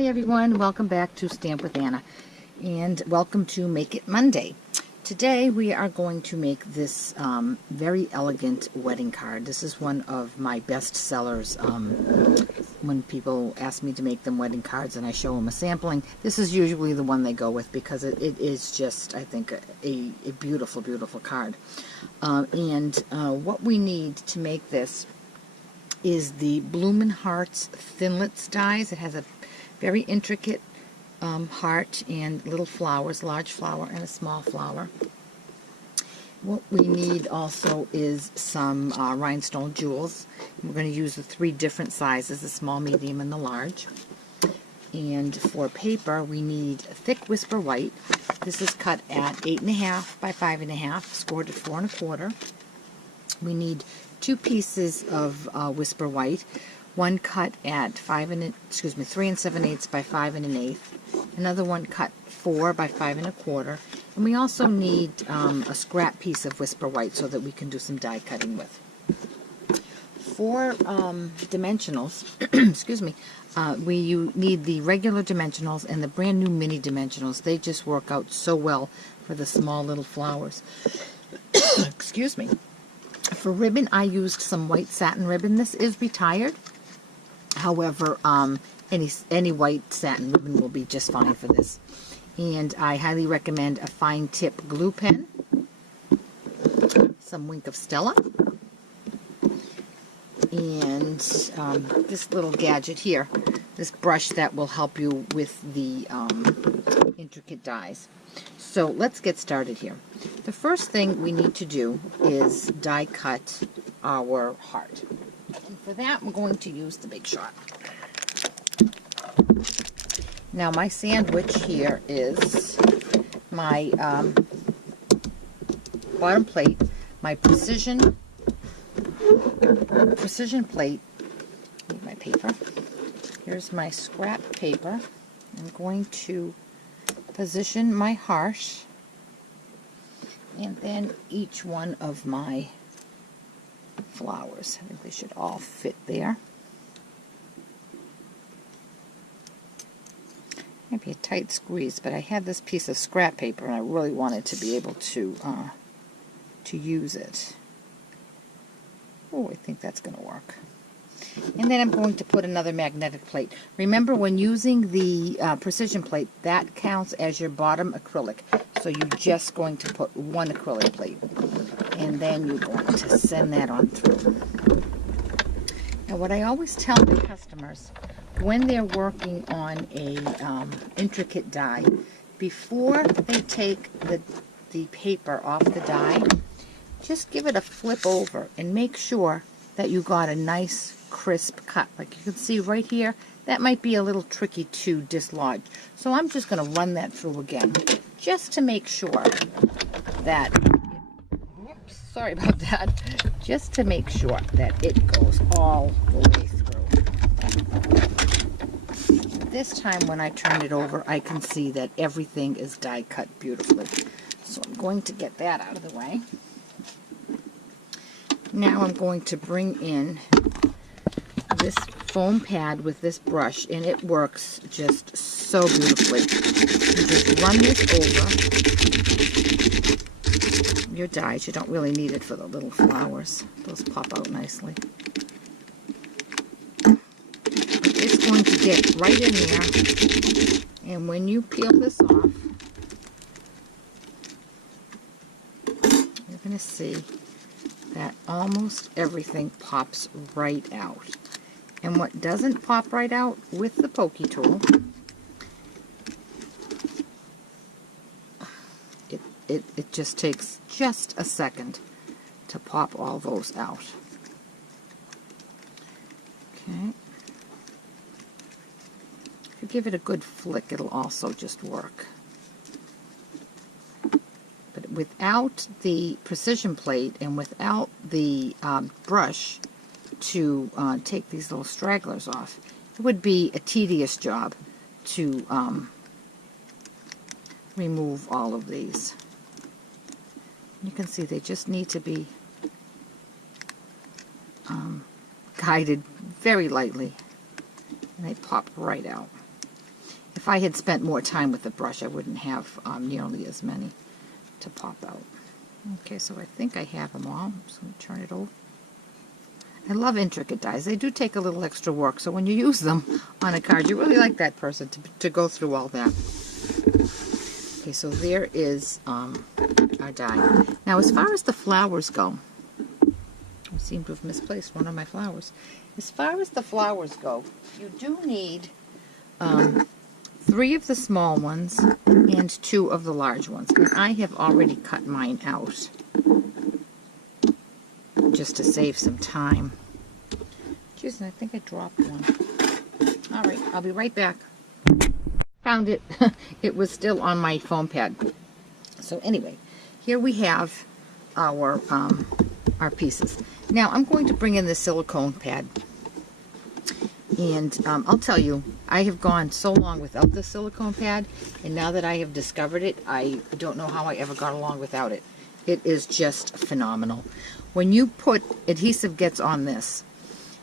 Hi everyone, welcome back to Stamp with Anna, and welcome to Make It Monday. Today we are going to make this very elegant wedding card. This is one of my best sellers when people ask me to make them wedding cards and I show them a sampling. This is usually the one they go with because it is just, I think, a beautiful, beautiful card. What we need to make this is the Bloomin' Hearts Thinlits dies. It has a very intricate heart and little flowers, large flower and a small flower. What we need also is some rhinestone jewels. We're going to use the 3 different sizes, the small, medium, and the large. And for paper, we need thick whisper white. This is cut at 8.5 by 5.5, scored at 4 1/4. We need 2 pieces of whisper white, one cut at 3 7/8 by 5 1/8, another one cut 4 by 5 1/4, and we also need a scrap piece of whisper white so that we can do some die cutting with. For dimensionals, excuse me, you need the regular dimensionals and the brand new mini dimensionals. They just work out so well for the small little flowers. Excuse me. For ribbon, I used some white satin ribbon. This is retired. However, any white satin ribbon will be just fine for this. And I highly recommend a fine tip glue pen, some Wink of Stella, and this little gadget here, this brush that will help you with the intricate dies. So let's get started here. The first thing we need to do is die cut our heart. And for that, I'm going to use the Big Shot. Now my sandwich here is my bottom plate, my precision plate. Need my paper. Here's my scrap paper. I'm going to position my heart and then each one of my flowers. I think they should all fit there. Might be a tight squeeze, but I had this piece of scrap paper and I really wanted to be able to use it. Oh, I think that's going to work. And then I'm going to put another magnetic plate. Remember, when using the precision plate, that counts as your bottom acrylic. So you're just going to put one acrylic plate. And then you're going to send that on through. Now, what I always tell my customers when they're working on a intricate die, before they take the paper off the die, just give it a flip over and make sure that you got a nice crisp cut. Like you can see right here, that might be a little tricky to dislodge. So I'm just going to run that through again, just to make sure that, whoops, sorry about that, just to make sure that it goes all the way through. This time when I turn it over, I can see that everything is die cut beautifully. So I'm going to get that out of the way. Now I'm going to bring in this foam pad with this brush, and it works just so beautifully. You just run this over your dies. You don't really need it for the little flowers. Those pop out nicely. It's going to get right in there, and when you peel this off, you're going to see that almost everything pops right out. And what doesn't pop right out with the pokey tool, it just takes just a second to pop all those out. Okay. If you give it a good flick, it'll also just work. But without the precision plate and without the brush to take these little stragglers off, it would be a tedious job to remove all of these. You can see they just need to be guided very lightly, and they pop right out. if I had spent more time with the brush, I wouldn't have nearly as many to pop out. Okay, so I think I have them all. I'm just going to turn it over. I love intricate dies. They do take a little extra work, so when you use them on a card, you really like that person to go through all that. Okay, so there is our die. Now, as far as the flowers go, I seem to have misplaced one of my flowers. As far as the flowers go, you do need 3 of the small ones and 2 of the large ones. And I have already cut mine out just to save some time. Jeez, I think I dropped one. All right, I'll be right back. Found it. It was still on my foam pad. So anyway, here we have our pieces. Now I'm going to bring in the silicone pad. And I'll tell you, I have gone so long without the silicone pad, and now that I have discovered it, I don't know how I ever got along without it. It is just phenomenal. When you put adhesive gets on this,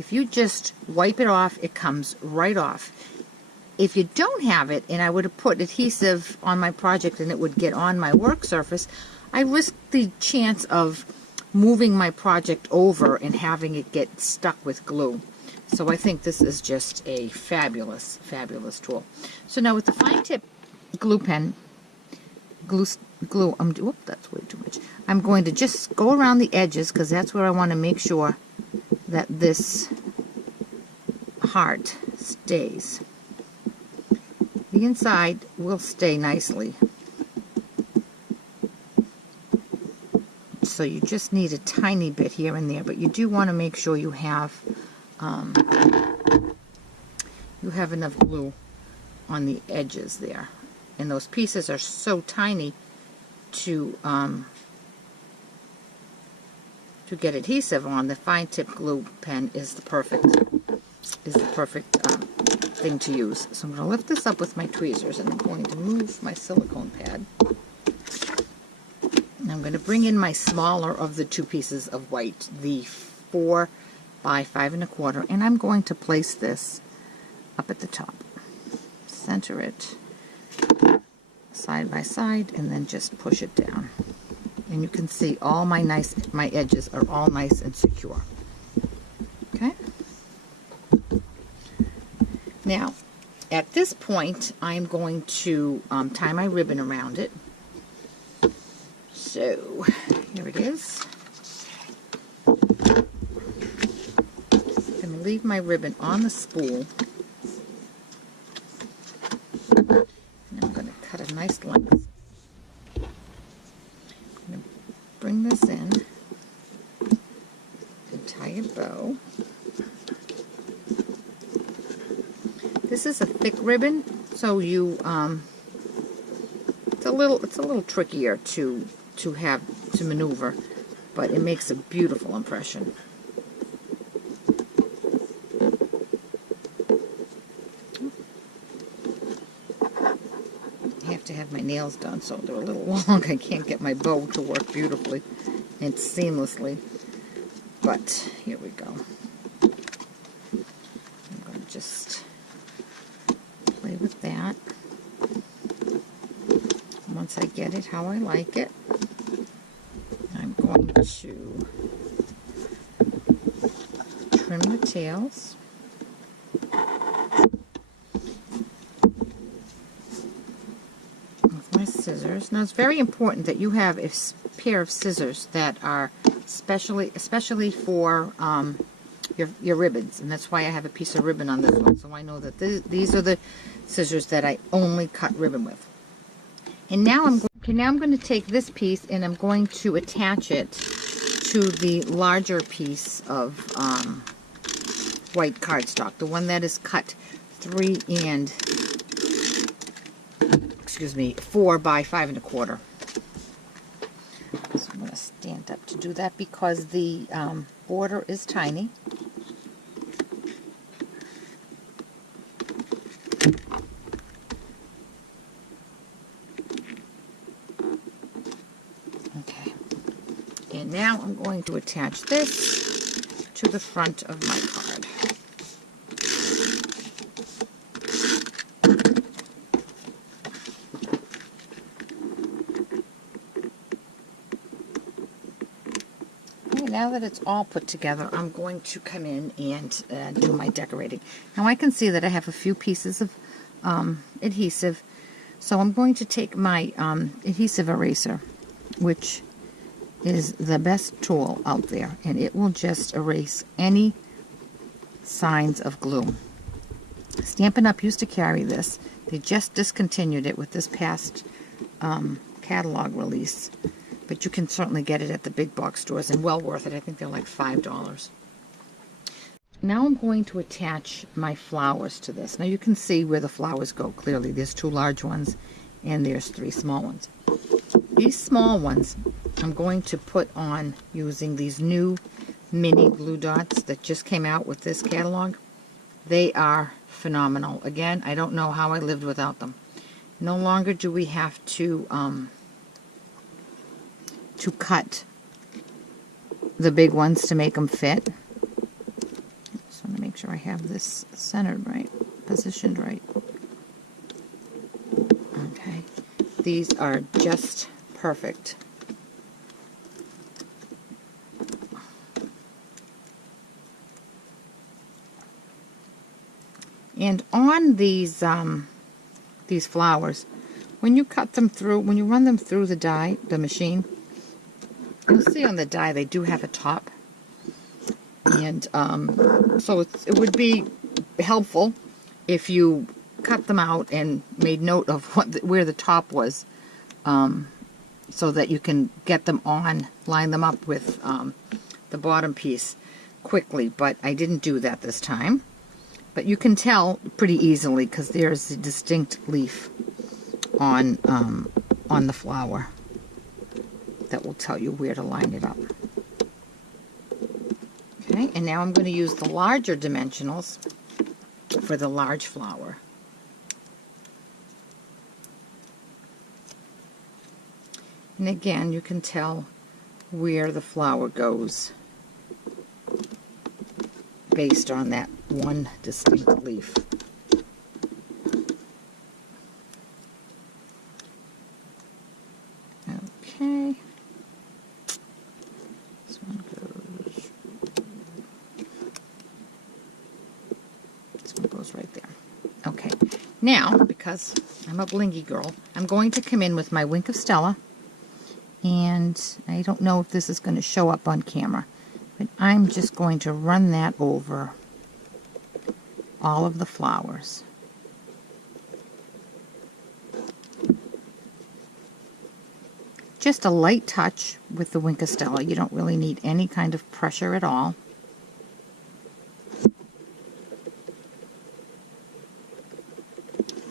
if you just wipe it off, it comes right off. If you don't have it, and I would have put adhesive on my project and it would get on my work surface, I risk the chance of moving my project over and having it get stuck with glue. So I think this is just a fabulous, fabulous tool. So now with the fine tip glue pen, whoops, that's way too much. I'm going to just go around the edges because that's where I want to make sure that this heart stays. The inside will stay nicely. So you just need a tiny bit here and there, but you do want to make sure you have enough glue on the edges there. And those pieces are so tiny to get adhesive on. The fine tip glue pen is the perfect thing to use. So I'm going to lift this up with my tweezers, and I'm going to move my silicone pad. And I'm going to bring in my smaller of the 2 pieces of white, the 4 by 5 1/4, and I'm going to place this up at the top. Center it side by side, and then just push it down. And you can see all my edges are all nice and secure. Okay? Now, at this point, I'm going to tie my ribbon around it. So, here it is. I'm going to leave my ribbon on the spool. And I'm going to cut a nice length. I'm going to bring this in and tie a bow. This is a thick ribbon, so you it's a little trickier to maneuver, but it makes a beautiful impression. I have to have my nails done, so they're a little long. I can't get my bow to work beautifully and seamlessly, but here we go. I'm going to just play with that. Once I get it how I like it, I'm going to trim the tails. With my scissors. Now it's very important that you have a pair of scissors that are especially for your ribbons, and that's why I have a piece of ribbon on this one, so I know that these are the scissors that I only cut ribbon with. And now I'm going to take this piece and I'm going to attach it to the larger piece of white cardstock, the one that is cut 4 by 5 1/4. So I'm going to stand up to do that because the border is tiny. Okay, and now I'm going to attach this to the front of my card. now that it's all put together, I'm going to come in and do my decorating. Now I can see that I have a few pieces of adhesive, so I'm going to take my adhesive eraser, which is the best tool out there, and it will just erase any signs of glue. Stampin' Up! Used to carry this. They just discontinued it with this past catalog release, but you can certainly get it at the big box stores, and well worth it. I think they're like $5. Now I'm going to attach my flowers to this. Now you can see where the flowers go clearly. There's 2 large ones and there's 3 small ones. These small ones I'm going to put on using these new mini glue dots that just came out with this catalog. They are phenomenal. Again, I don't know how I lived without them. No longer do we have to cut the big ones to make them fit. Just want to make sure I have this centered right, positioned right. Okay, these are just perfect. And on these flowers, when you cut them through, when you run them through the machine, you'll see on the die they do have a top. And so it would be helpful if you cut them out and made note of where the top was, so that you can get them on, line them up with the bottom piece quickly. But I didn't do that this time. But you can tell pretty easily because there's a distinct leaf on the flower that will tell you where to line it up. Okay, and now I'm going to use the larger dimensionals for the large flower. And again, you can tell where the flower goes based on that one distinct leaf. Okay. This one goes. This one goes right there. Okay. Now, because I'm a blingy girl, I'm going to come in with my Wink of Stella, and I don't know if this is going to show up on camera, but I'm just going to run that over all of the flowers. Just a light touch with the Wink of Stella. You don't really need any kind of pressure at all.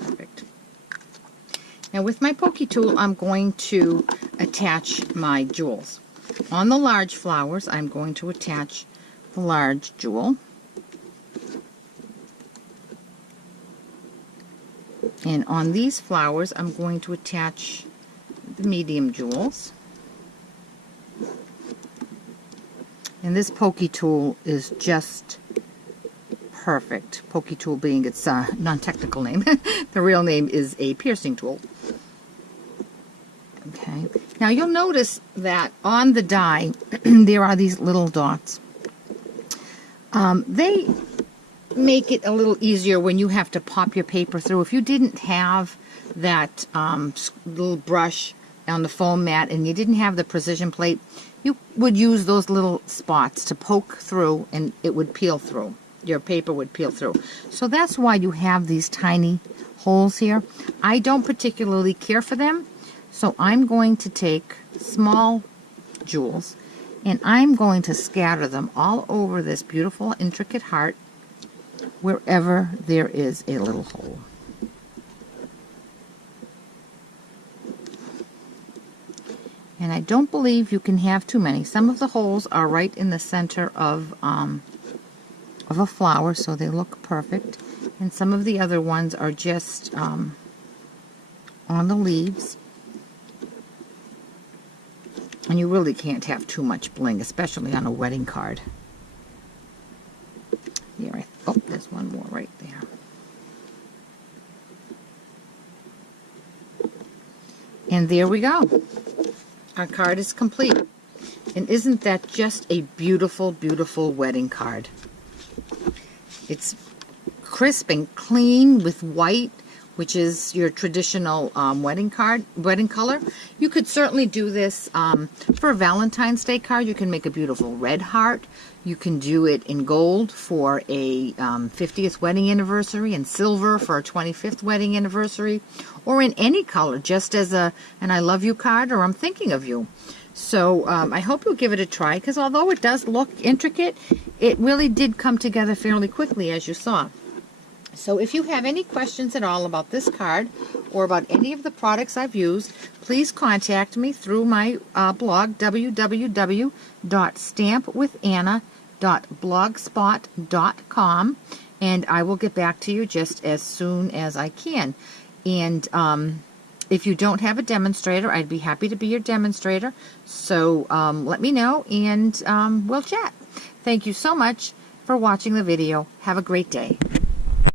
Perfect. Now with my pokey tool, I'm going to attach my jewels. On the large flowers, I'm going to attach the large jewel. And on these flowers, I'm going to attach the medium jewels. And this pokey tool is just perfect. Pokey tool being its non-technical name. The real name is a piercing tool. Okay. Now you'll notice that on the die there are these little dots. They make it a little easier when you have to pop your paper through. If you didn't have that little brush on the foam mat and you didn't have the precision plate, you would use those little spots to poke through and it would peel through. Your paper would peel through. So that's why you have these tiny holes here. I don't particularly care for them, so I'm going to take small jewels and I'm going to scatter them all over this beautiful intricate heart wherever there is a little hole. And I don't believe you can have too many. Some of the holes are right in the center of a flower, so they look perfect. And some of the other ones are just on the leaves. And you really can't have too much bling, especially on a wedding card. Here, oh, there's one more right there. And there we go. Our card is complete. And isn't that just a beautiful, beautiful wedding card? It's crisp and clean with white, which is your traditional wedding color. You could certainly do this for a Valentine's Day card. You can make a beautiful red heart. You can do it in gold for a 50th wedding anniversary, and silver for a 25th wedding anniversary, or in any color, just as an I love you card, or I'm thinking of you. So I hope you'll give it a try, because although it does look intricate, it really did come together fairly quickly, as you saw. So if you have any questions at all about this card or about any of the products I've used, please contact me through my blog, www.stampwithanna.blogspot.com, and I will get back to you just as soon as I can. And if you don't have a demonstrator, I'd be happy to be your demonstrator. So let me know, and we'll chat. Thank you so much for watching the video. Have a great day.